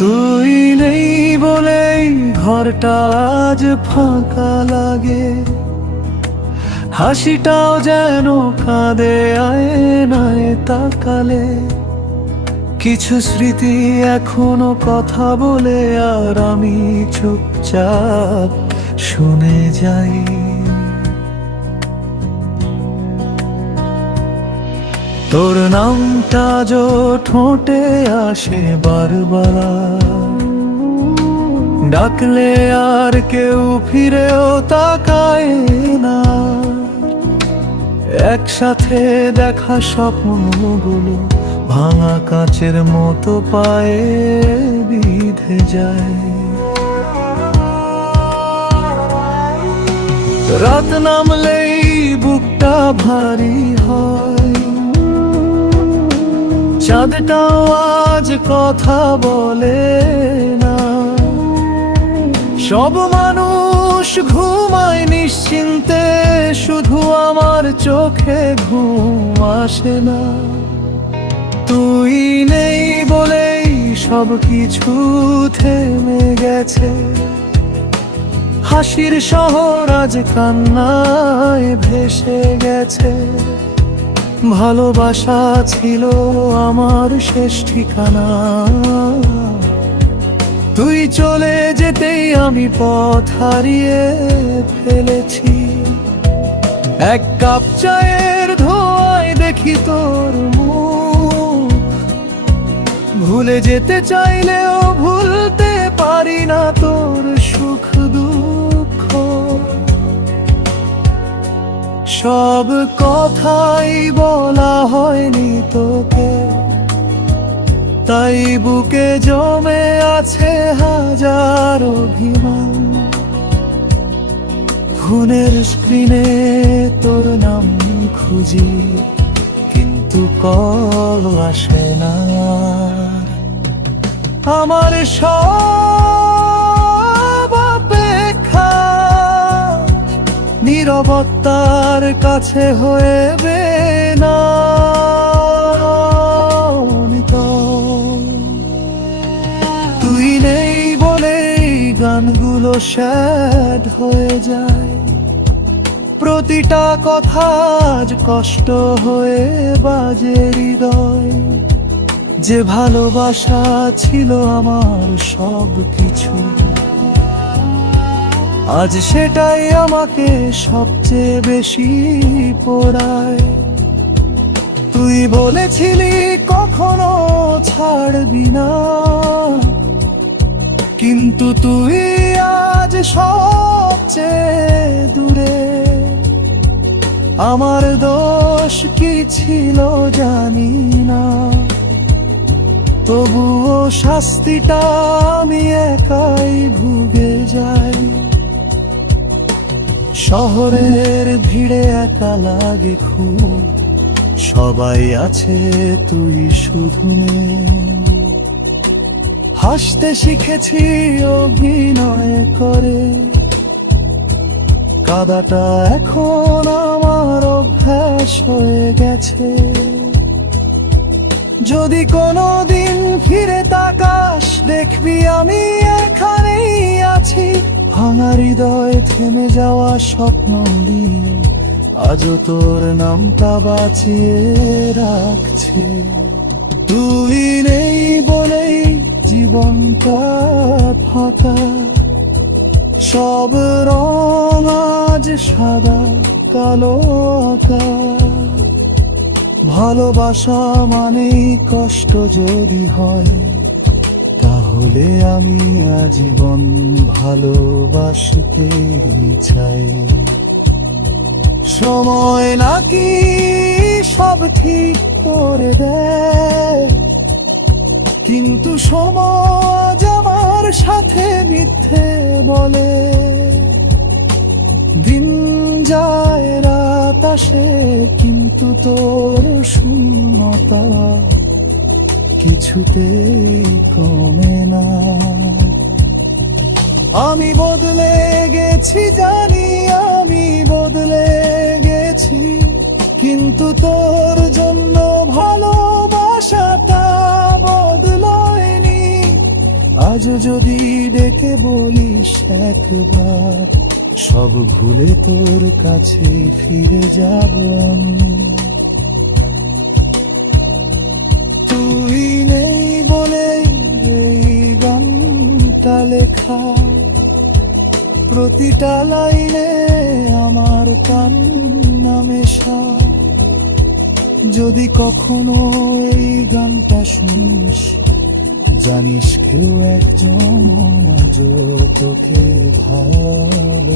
তুই নেই বলেই ঘরটা আজ ফাঁকা লাগে, হাসিটাও যেন কাঁদে আয়নায় তাকালে। কিছু স্মৃতি এখনো কথা বলে, আর আমি চুপচাপ শুনে যাই। তোর নামটা যো ঠোঁটে আসে বারবার, ডাকলে আর কেউ ফিরেও তাকায় না। একসাথে দেখা স্বপ্নগুলো ভাঙা কাচের মতো পায়ে বিঁধে যায়। রাত নামলেই বুকটা ভারী হয়, চাঁদটাও আজ কথা বলে না। সব মানুষ ঘুমায় নিশ্চিন্তে, শুধু আমার চোখে ঘুম আসে না। তুই নেই বলেই সব কিছু থেমে গেছে, হাসির শহর আজ কান্নায় ভেসে গেছে। ভালোবাসা ছিল আমার শেষ ঠিকানা, তুই চলে যেতেই আমি পথ হারিয়ে ফেলেছি। এক কাপ চায়ের ধোঁয়ায় দেখি তোর মুখ, ভুলে যেতে চাইলেও ভুলতে পারি না তোর সুখ দুঃখ। সব কথাই বলা হয়নি তোকে, তাই বুকে জমে আছে হাজার অভিমান। ফোনের স্ক্রিনে তোর নাম খুঁজি, কিন্তু কল আসে না। আমার সব অপেক্ষা নীরবতার কাছে হয়ে না। তুই নেই বলেই গানগুলো স্যাড হয়ে যায়, প্রতিটা কথা আজ কষ্ট হয়ে বাজে হৃদয়। যে ভালোবাসা ছিল আমার সব কিছু, আজ সেটাই আমাকে সবচেয়ে বেশি পোড়ায়। তুই বলেছিলি কখনো ছাড়বি না, কিন্তু তুই আজ সবচেয়ে দূরে। আমার দোষ কি ছিল জানি না, তবুও শাস্তিটা আমি একাই ভুগে যাই। শহরের ভিড়ে একা লাগে খুব, সবাই আছে তুই শুধু নেই। হাসতে শিখেছি অভিনয় করে, কাদাটা এখন আমার অভ্যাস হয়ে গেছে। যদি কোনোদিন ফিরে তাকাস, দেখবি আমি এখানেই আছি। ভাঙা হৃদয় থেমে যাওয়া স্বপ্ন নিয়ে আজও তোর নামটা বাঁচিয়ে রাখছে। তুই নেই বলেই জীবনটা ফাঁকা, সব রং আজ সাদা কালো আঁকা। ভালোবাসা মানেই কষ্ট যদি হয়, তাহলে আমি আজীবন ভালোবাসতে চাই। সময় নাকি সব ঠিক করে দেয়, কিন্তু সমাজ আমার সাথে মিথ্যে বলে। দিন যায় রাত আসে, কিন্তু তোর শূন্যতা কিছুতেই কমে না। আমি বদলে গেছি জানি, আমি বদলে গেছি, কিন্তু তোর জন্য ভালোবাসাটা বদলায়নি। আজও যদি ডেকে বলিস একবার, সব ভুলে তোর কাছেই ফিরে যাব আমি। তুই নেই বলে এই গানটা লেখা, প্রতিটা লাইনে আমার কান্না মেশা। যদি কখনো এই গানটা শুনিস, জানিস কেউ একজন আজও তোকে ভালোবাসে।